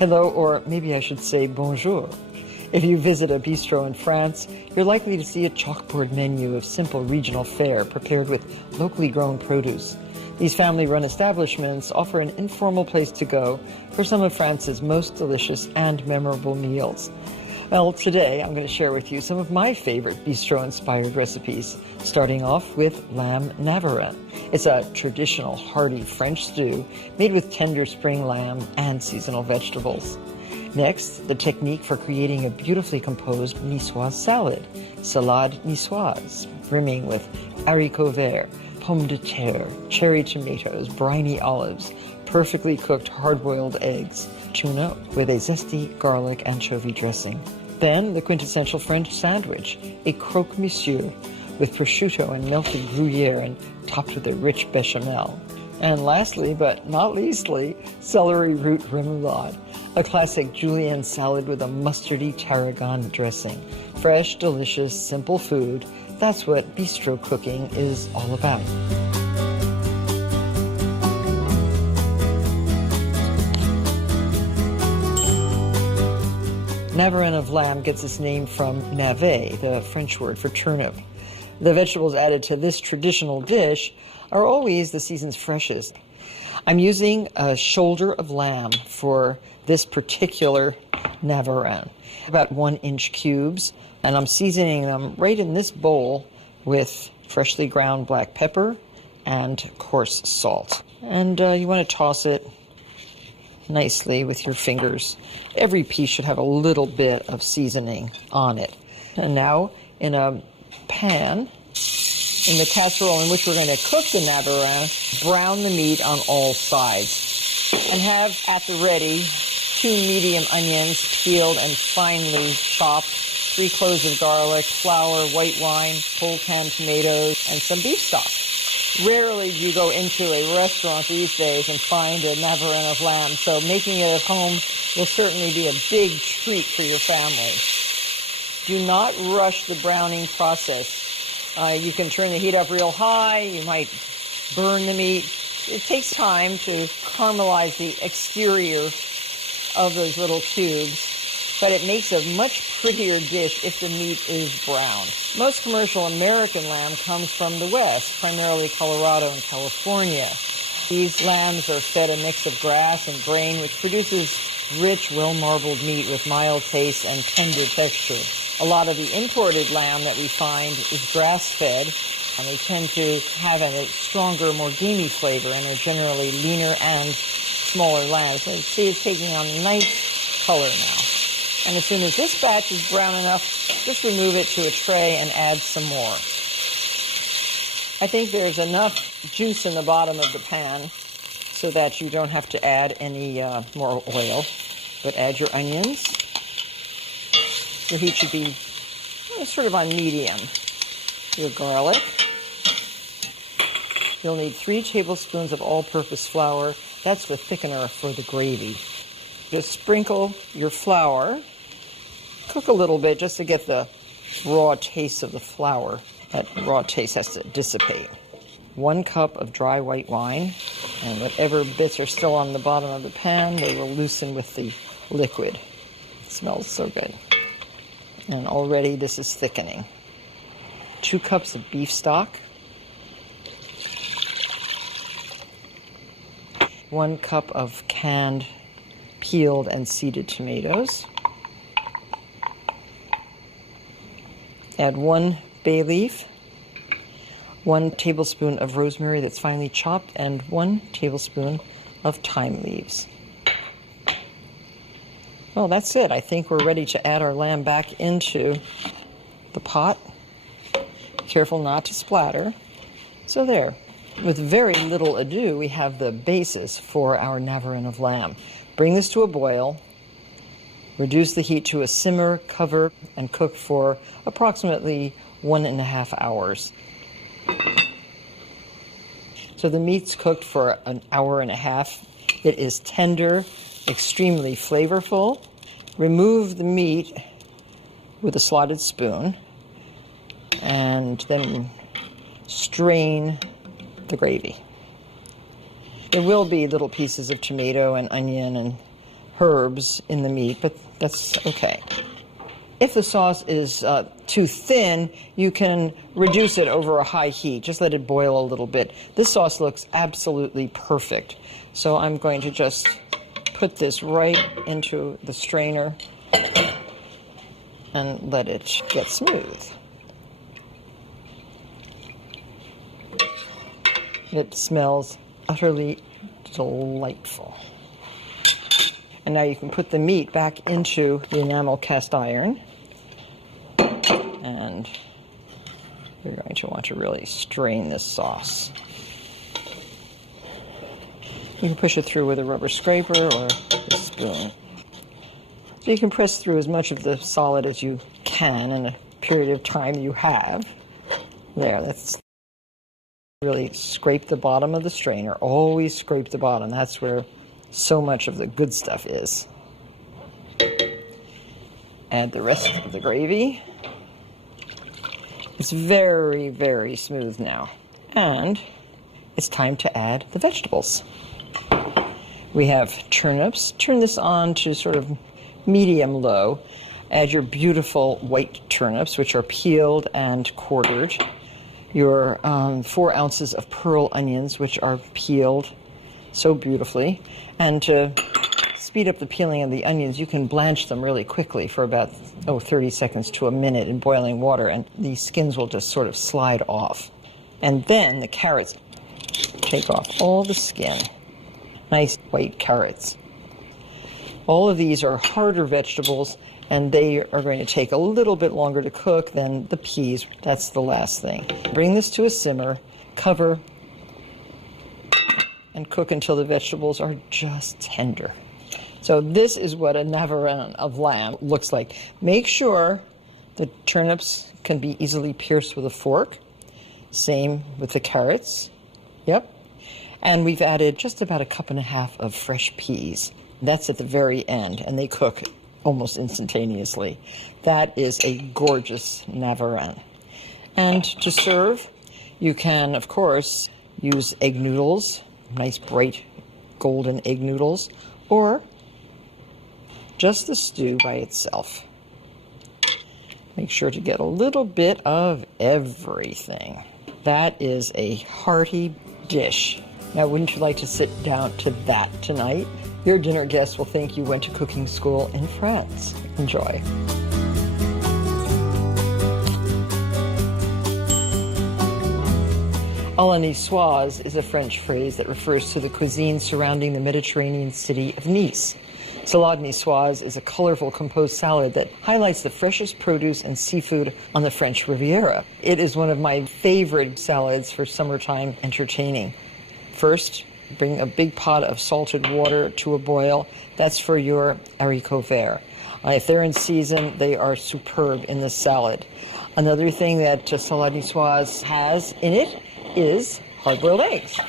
Hello, or maybe I should say bonjour. If you visit a bistro in France, you're likely to see a chalkboard menu of simple regional fare prepared with locally grown produce. These family-run establishments offer an informal place to go for some of France's most delicious and memorable meals. Well, today I'm going to share with you some of my favorite bistro-inspired recipes, starting off with lamb navarin. It's a traditional hearty French stew made with tender spring lamb and seasonal vegetables. Next, the technique for creating a beautifully composed niçoise salad, salade niçoise, brimming with haricots verts, pommes de terre, cherry tomatoes, briny olives, perfectly cooked hard-boiled eggs, tuna with a zesty garlic anchovy dressing. Then the quintessential French sandwich, a croque-monsieur, with prosciutto and melted Gruyere and topped with a rich bechamel. And lastly, but not leastly, celery root remoulade, a classic julienne salad with a mustardy tarragon dressing. Fresh, delicious, simple food. That's what bistro cooking is all about. Navarin of lamb gets its name from navet, the French word for turnip. The vegetables added to this traditional dish are always the season's freshest. I'm using a shoulder of lamb for this particular navarin, about 1-inch cubes, and I'm seasoning them right in this bowl with freshly ground black pepper and coarse salt. And you want to toss it nicely with your fingers. Every piece should have a little bit of seasoning on it. And now in a pan, in the casserole in which we're going to cook the navarin, brown the meat on all sides. And have at the ready 2 medium onions peeled and finely chopped, 3 cloves of garlic, flour, white wine, whole canned tomatoes, and some beef stock. Rarely do you go into a restaurant these days and find a navarin of lamb, so making it at home will certainly be a big treat for your family. Do not rush the browning process. You can turn the heat up real high, you might burn the meat. It takes time to caramelize the exterior of those little cubes, but it makes a much prettier dish if the meat is brown. Most commercial American lamb comes from the West, primarily Colorado and California. These lambs are fed a mix of grass and grain, which produces rich, well-marbled meat with mild taste and tender texture. A lot of the imported lamb that we find is grass-fed, and they tend to have a stronger, more gamey flavor and are generally leaner and smaller lambs. So you see it's taking on a nice color now. And as soon as this batch is brown enough, just remove it to a tray and add some more. I think there's enough juice in the bottom of the pan so that you don't have to add any more oil. But add your onions. Your heat should be sort of on medium. Your garlic. You'll need 3 tablespoons of all-purpose flour. That's the thickener for the gravy. Just sprinkle your flour. Cook a little bit just to get the raw taste of the flour. That raw taste has to dissipate. 1 cup of dry white wine, and whatever bits are still on the bottom of the pan, they will loosen with the liquid. It smells so good. And already this is thickening. 2 cups of beef stock. 1 cup of canned, peeled, and seeded tomatoes. Add 1 bay leaf, 1 tablespoon of rosemary that's finely chopped, and 1 tablespoon of thyme leaves. Well, that's it. I think we're ready to add our lamb back into the pot. Careful not to splatter. So there. With very little ado, we have the basis for our navarin of lamb. Bring this to a boil. Reduce the heat to a simmer, cover, and cook for approximately 1.5 hours. So the meat's cooked for 1.5 hours. It is tender, extremely flavorful. Remove the meat with a slotted spoon and then strain the gravy. There will be little pieces of tomato and onion and herbs in the meat, but that's okay. If the sauce is too thin, you can reduce it over a high heat. Just let it boil a little bit. This sauce looks absolutely perfect. So I'm going to just put this right into the strainer and let it get smooth. It smells utterly delightful. And now you can put the meat back into the enamel cast iron. And you're going to want to really strain this sauce. You can push it through with a rubber scraper or a spoon. So you can press through as much of the solid as you can in a period of time you have. There, that's really scrape the bottom of the strainer. Always scrape the bottom. That's where so much of the good stuff is. Add the rest of the gravy. It's very, very smooth now. And it's time to add the vegetables. We have turnips. Turn this on to sort of medium-low. Add your beautiful white turnips, which are peeled and quartered. Your 4 ounces of pearl onions, which are peeled so beautifully. And to speed up the peeling of the onions, you can blanch them really quickly for about 30 seconds to a minute in boiling water, and the skins will just sort of slide off. And then the carrots, take off all the skin. Nice white carrots. All of these are harder vegetables, and they are going to take a little bit longer to cook than the peas. That's the last thing. Bring this to a simmer, cover, and cook until the vegetables are just tender. So this is what a navarin of lamb looks like. Make sure the turnips can be easily pierced with a fork. Same with the carrots. Yep. And we've added just about 1.5 cups of fresh peas. That's at the very end, and they cook almost instantaneously. That is a gorgeous navarin. And to serve, you can, of course, use egg noodles, nice bright golden egg noodles, or just the stew by itself. Make sure to get a little bit of everything. That is a hearty dish. Now, wouldn't you like to sit down to that tonight? Your dinner guests will think you went to cooking school in France. Enjoy. A la niçoise is a French phrase that refers to the cuisine surrounding the Mediterranean city of Nice. Salade niçoise is a colorful composed salad that highlights the freshest produce and seafood on the French Riviera. It is one of my favorite salads for summertime entertaining. First, bring a big pot of salted water to a boil. That's for your haricots verts. If they're in season, they are superb in the salad. Another thing that salade niçoise has in it is hard-boiled eggs.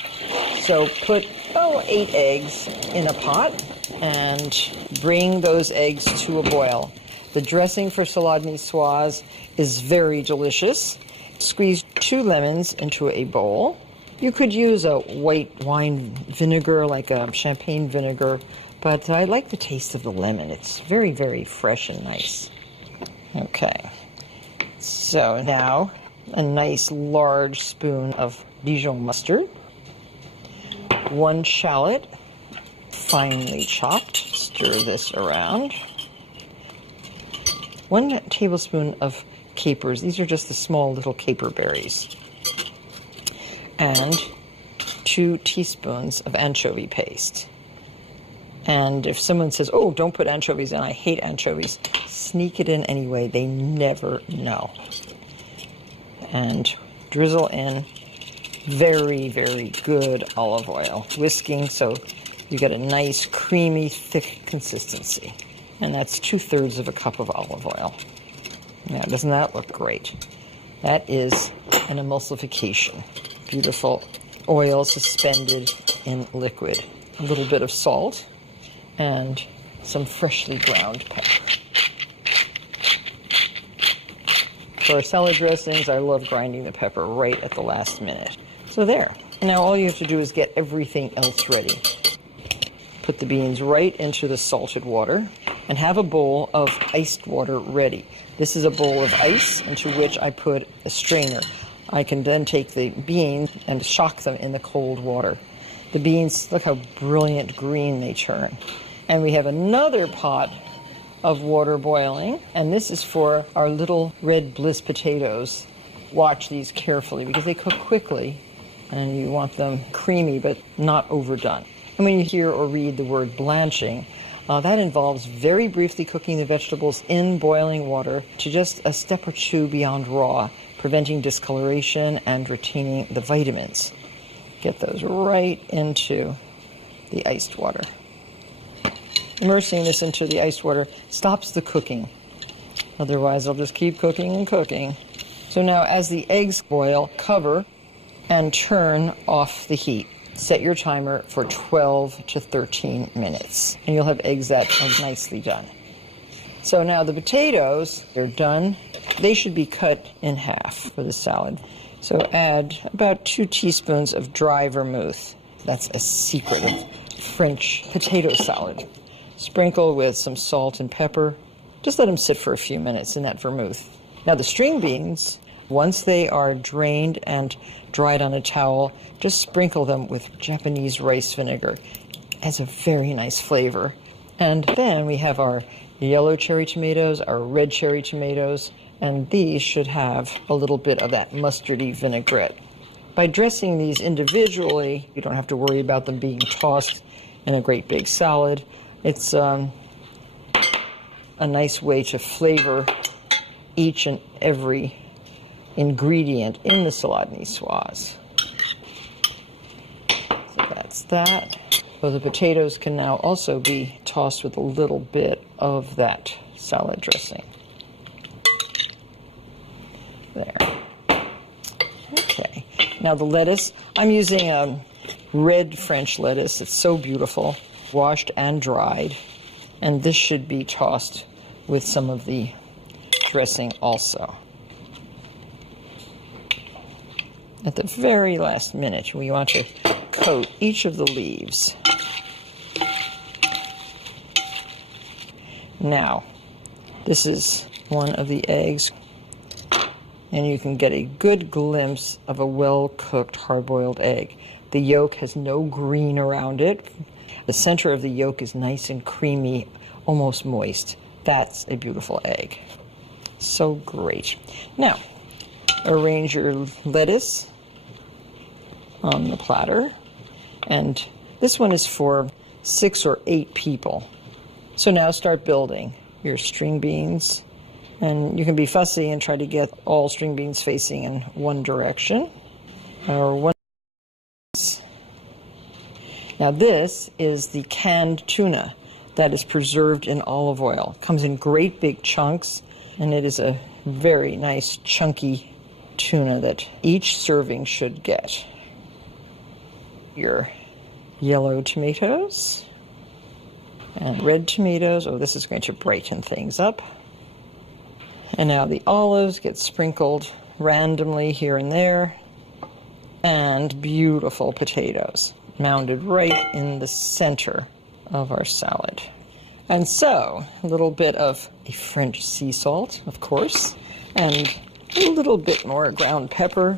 So put 8 eggs in a pot and bring those eggs to a boil. The dressing for salade niçoise is very delicious. Squeeze 2 lemons into a bowl. You could use a white wine vinegar, like a champagne vinegar, but I like the taste of the lemon. It's very, very fresh and nice. Okay, so now a nice large spoon of Dijon mustard, 1 shallot, finely chopped. Stir this around. 1 tablespoon of capers. These are just the small little caper berries. And 2 teaspoons of anchovy paste. And if someone says, oh, don't put anchovies in, I hate anchovies, sneak it in anyway. They never know. And drizzle in very, very good olive oil. Whisking so you get a nice, creamy, thick consistency. And that's 2/3 cup of olive oil. Now, doesn't that look great? That is an emulsification. Beautiful oil suspended in liquid. A little bit of salt and some freshly ground pepper. For salad dressings, I love grinding the pepper right at the last minute. So there. Now all you have to do is get everything else ready. Put the beans right into the salted water and have a bowl of iced water ready. This is a bowl of ice into which I put a strainer. I can then take the beans and shock them in the cold water. The beans, look how brilliant green they turn. And we have another pot of water boiling, and this is for our little red bliss potatoes. Watch these carefully because they cook quickly, and you want them creamy but not overdone. And when you hear or read the word blanching, that involves very briefly cooking the vegetables in boiling water to just a step or two beyond raw, preventing discoloration and retaining the vitamins. Get those right into the iced water. Immersing this into the iced water stops the cooking. Otherwise, they'll just keep cooking and cooking. So now as the eggs boil, cover and turn off the heat. Set your timer for 12 to 13 minutes, and you'll have eggs that are nicely done. So now the potatoes, they're done. They should be cut in half for the salad. So add about 2 teaspoons of dry vermouth. That's a secret of French potato salad. Sprinkle with some salt and pepper. Just let them sit for a few minutes in that vermouth. Now the string beans, once they are drained and dried on a towel, just sprinkle them with Japanese rice vinegar. It has a very nice flavor. And then we have our yellow cherry tomatoes, our red cherry tomatoes, and these should have a little bit of that mustardy vinaigrette. By dressing these individually, you don't have to worry about them being tossed in a great big salad. It's a nice way to flavor each and every ingredient in the salade niçoise. So that's that. So the potatoes can now also be tossed with a little bit of that salad dressing. There. Okay. Now the lettuce, I'm using a red French lettuce. It's so beautiful, washed and dried. And this should be tossed with some of the dressing also. At the very last minute, we want to coat each of the leaves. Now, this is one of the eggs, and you can get a good glimpse of a well-cooked hard-boiled egg. The yolk has no green around it. The center of the yolk is nice and creamy, almost moist. That's a beautiful egg. So great. Now, arrange your lettuce on the platter, and this one is for 6 or 8 people. So now start building your string beans, and you can be fussy and try to get all string beans facing in one direction, or one. Now this is the canned tuna that is preserved in olive oil. It comes in great big chunks, and it is a very nice chunky tuna that each serving should get. Your yellow tomatoes and red tomatoes. Oh, this is going to brighten things up. And now the olives get sprinkled randomly here and there. And beautiful potatoes mounded right in the center of our salad. And so, a little bit of a French sea salt, of course, and a little bit more ground pepper.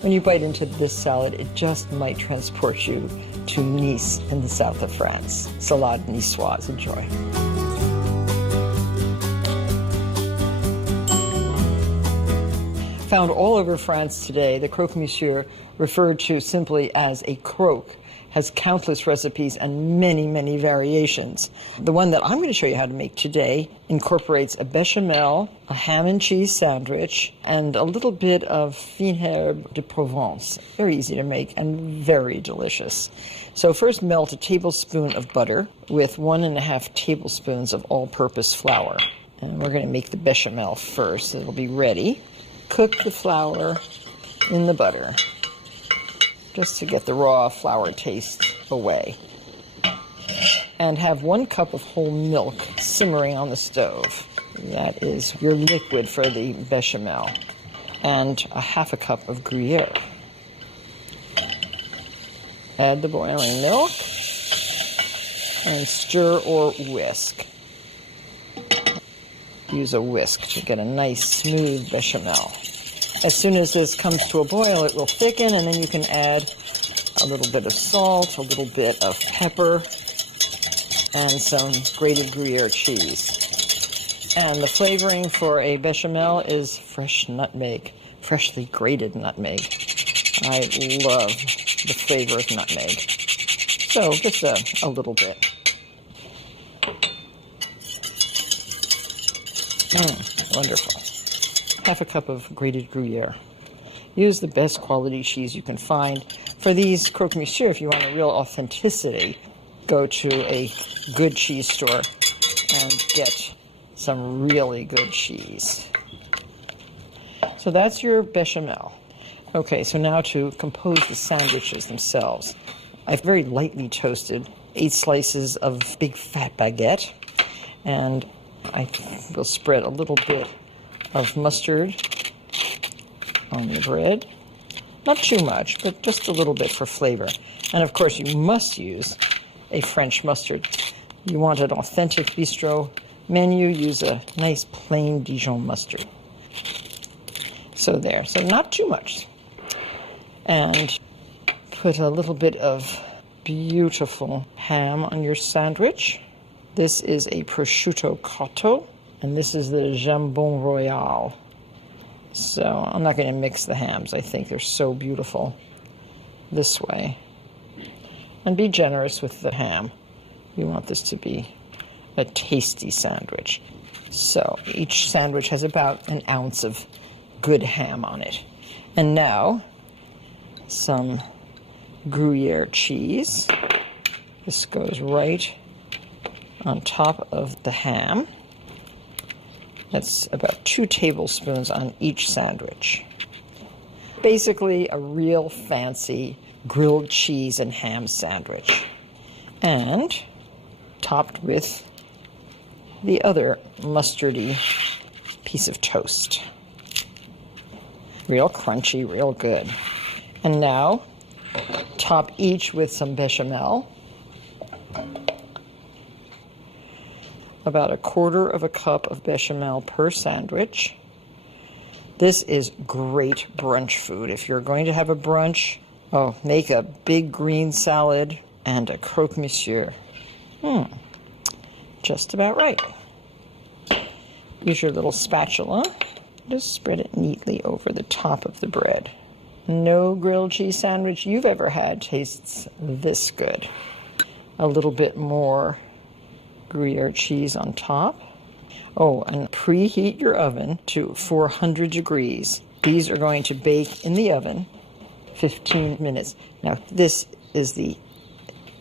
When you bite into this salad, it just might transport you to Nice in the south of France. Salade niçoise. Enjoy. Found all over France today, the croque-monsieur, referred to simply as a croque, has countless recipes and many, many variations. The one that I'm going to show you how to make today incorporates a bechamel, a ham and cheese sandwich, and a little bit of fine herbe de Provence. Very easy to make and very delicious. So first melt a tablespoon of butter with 1.5 tablespoons of all-purpose flour. And we're going to make the bechamel first. It'll be ready. Cook the flour in the butter, just to get the raw flour taste away. And have 1 cup of whole milk simmering on the stove. That is your liquid for the bechamel. And 1/2 cup of Gruyere. Add the boiling milk. and stir or whisk. Use a whisk to get a nice smooth bechamel. As soon as this comes to a boil, it will thicken, and then you can add a little bit of salt, a little bit of pepper, and some grated Gruyere cheese. And the flavoring for a bechamel is fresh nutmeg, freshly grated nutmeg. I love the flavor of nutmeg. So just a little bit. Wonderful. Half a cup of grated Gruyere. Use the best quality cheese you can find. For these croque monsieur, if you want a real authenticity, go to a good cheese store and get some really good cheese. So that's your bechamel. Okay, so now to compose the sandwiches themselves. I've very lightly toasted 8 slices of big fat baguette, and I will spread a little bit of mustard on the bread. Not too much, but just a little bit for flavor. And of course, you must use a French mustard. You want an authentic bistro menu, use a nice plain Dijon mustard. So there, so not too much. And put a little bit of beautiful ham on your sandwich. This is a prosciutto cotto, and this is the jambon royal. So I'm not going to mix the hams. I think they're so beautiful this way. And be generous with the ham. You want this to be a tasty sandwich. So each sandwich has about an ounce of good ham on it. And now some Gruyere cheese. This goes right on top of the ham. That's about 2 tablespoons on each sandwich. Basically a real fancy grilled cheese and ham sandwich. And topped with the other mustardy piece of toast. Real crunchy, real good. And now top each with some bechamel. About 1/4 cup of bechamel per sandwich. This is great brunch food. If you're going to have a brunch, make a big green salad and a croque monsieur. Just about right. Use your little spatula. Just spread it neatly over the top of the bread. No grilled cheese sandwich you've ever had tastes this good. A little bit more Gruyere cheese on top. And preheat your oven to 400 degrees. These are going to bake in the oven 15 minutes. Now, this is the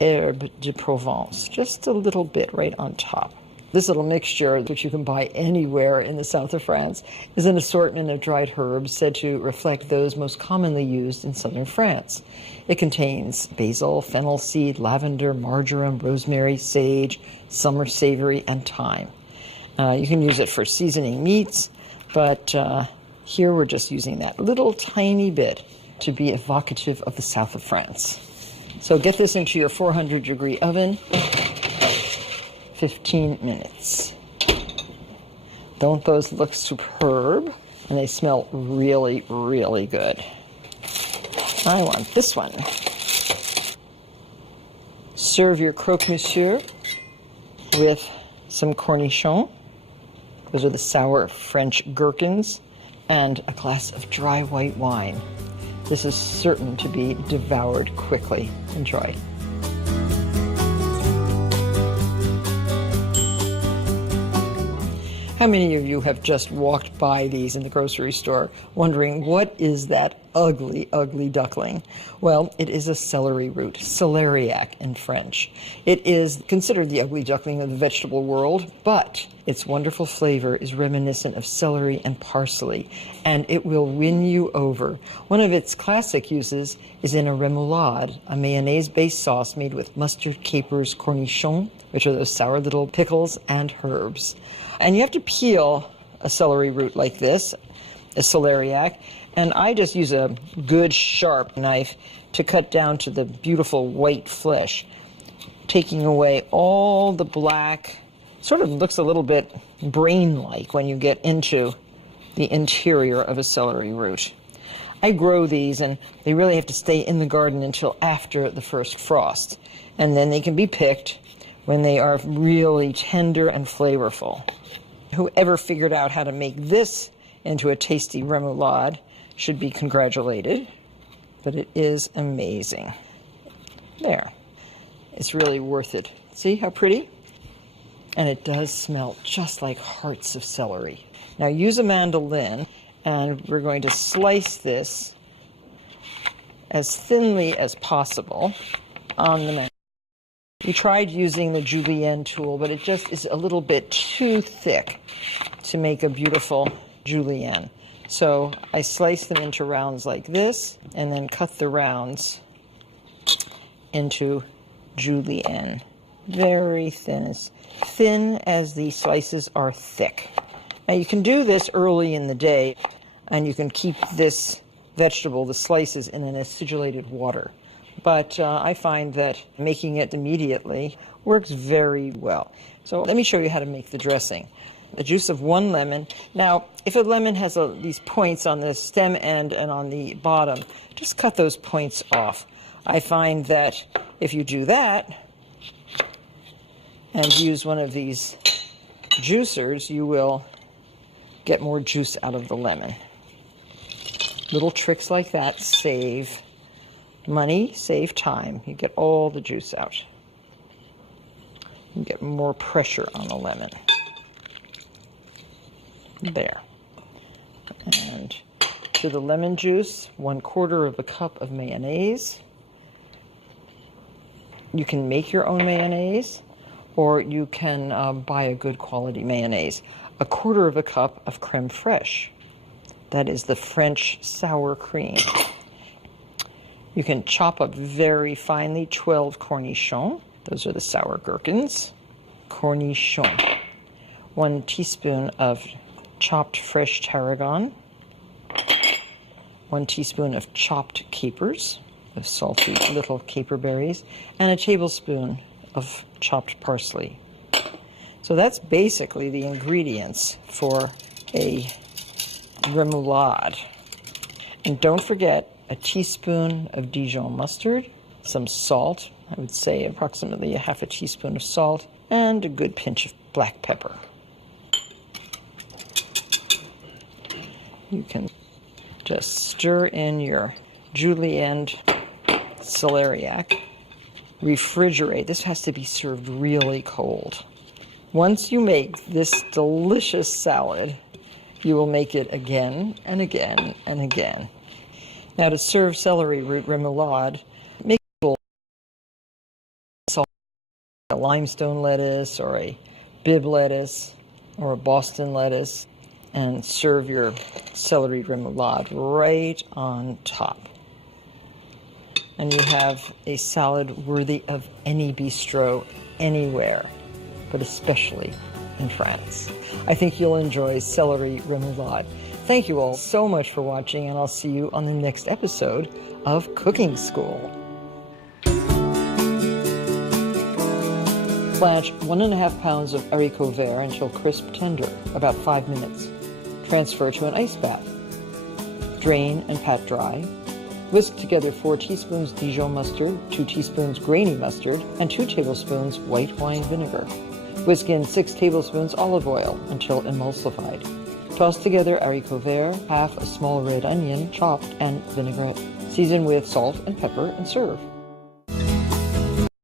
herbe de Provence, just a little bit right on top. This little mixture, which you can buy anywhere in the south of France, is an assortment of dried herbs said to reflect those most commonly used in southern France. It contains basil, fennel seed, lavender, marjoram, rosemary, sage, summer savory, and thyme. You can use it for seasoning meats, but here we're just using that little tiny bit to be evocative of the south of France. So get this into your 400-degree oven. 15 minutes. Don't those look superb? And they smell really, really good. I want this one. Serve your croque monsieur with some cornichons. Those are the sour French gherkins, and a glass of dry white wine. This is certain to be devoured quickly. Enjoy. How many of you have just walked by these in the grocery store wondering, what is that ugly, ugly duckling? Well, it is a celery root, celeriac in French. It is considered the ugly duckling of the vegetable world, but its wonderful flavor is reminiscent of celery and parsley, and it will win you over. One of its classic uses is in a remoulade, a mayonnaise-based sauce made with mustard, capers, cornichons, which are those sour little pickles, and herbs. And you have to peel a celery root like this, a celeriac, and I just use a good sharp knife to cut down to the beautiful white flesh. taking away all the black. Sort of looks a little bit brain-like when you get into the interior of a celery root. I grow these, and they really have to stay in the garden until after the first frost. And then they can be picked when they are really tender and flavorful. Whoever figured out how to make this into a tasty remoulade should be congratulated, but it is amazing. There. It's really worth it. See how pretty? And it does smell just like hearts of celery. Now use a mandolin, and we're going to slice this as thinly as possible on the mandolin. We tried using the julienne tool, but it just is a little bit too thick to make a beautiful julienne. So I slice them into rounds like this, and then cut the rounds into julienne. Very thin as the slices are thick. Now you can do this early in the day, and you can keep this vegetable, the slices, in an acidulated water. But I find that making it immediately works very well. So let me show you how to make the dressing. The juice of 1 lemon. Now, if a lemon has these points on the stem end and on the bottom, just cut those points off. I find that if you do that and use one of these juicers, you will get more juice out of the lemon. Little tricks like that save money, save time. You get all the juice out. You get more pressure on the lemon. There. And to the lemon juice, 1/4 cup of mayonnaise. You can make your own mayonnaise, or you can buy a good quality mayonnaise. 1/4 cup of creme fraiche. That is the French sour cream. You can chop up very finely 12 cornichons. Those are the sour gherkins. Cornichons. 1 teaspoon of chopped fresh tarragon. 1 teaspoon of chopped capers, of salty little caper berries, and a tablespoon of chopped parsley. So that's basically the ingredients for a remoulade. And don't forget a teaspoon of Dijon mustard, some salt, I would say approximately 1/2 teaspoon of salt, and a good pinch of black pepper. You can just stir in your julienne celeriac. Refrigerate. This has to be served really cold. Once you make this delicious salad, you will make it again and again and again. Now, to serve celery root remoulade, make a limestone lettuce or a Bibb lettuce or a Boston lettuce, and serve your celery remoulade right on top. And you have a salad worthy of any bistro anywhere, but especially in France. I think you'll enjoy celery remoulade. Thank you all so much for watching, and I'll see you on the next episode of Cooking School. Blanch 1½ pounds of haricots verts until crisp tender, about 5 minutes. Transfer to an ice bath. Drain and pat dry. Whisk together 4 teaspoons Dijon mustard, 2 teaspoons grainy mustard, and 2 tablespoons white wine vinegar. Whisk in 6 tablespoons olive oil until emulsified. Toss together haricots verts, 1/2 a small red onion chopped, and vinaigrette. Season with salt and pepper and serve.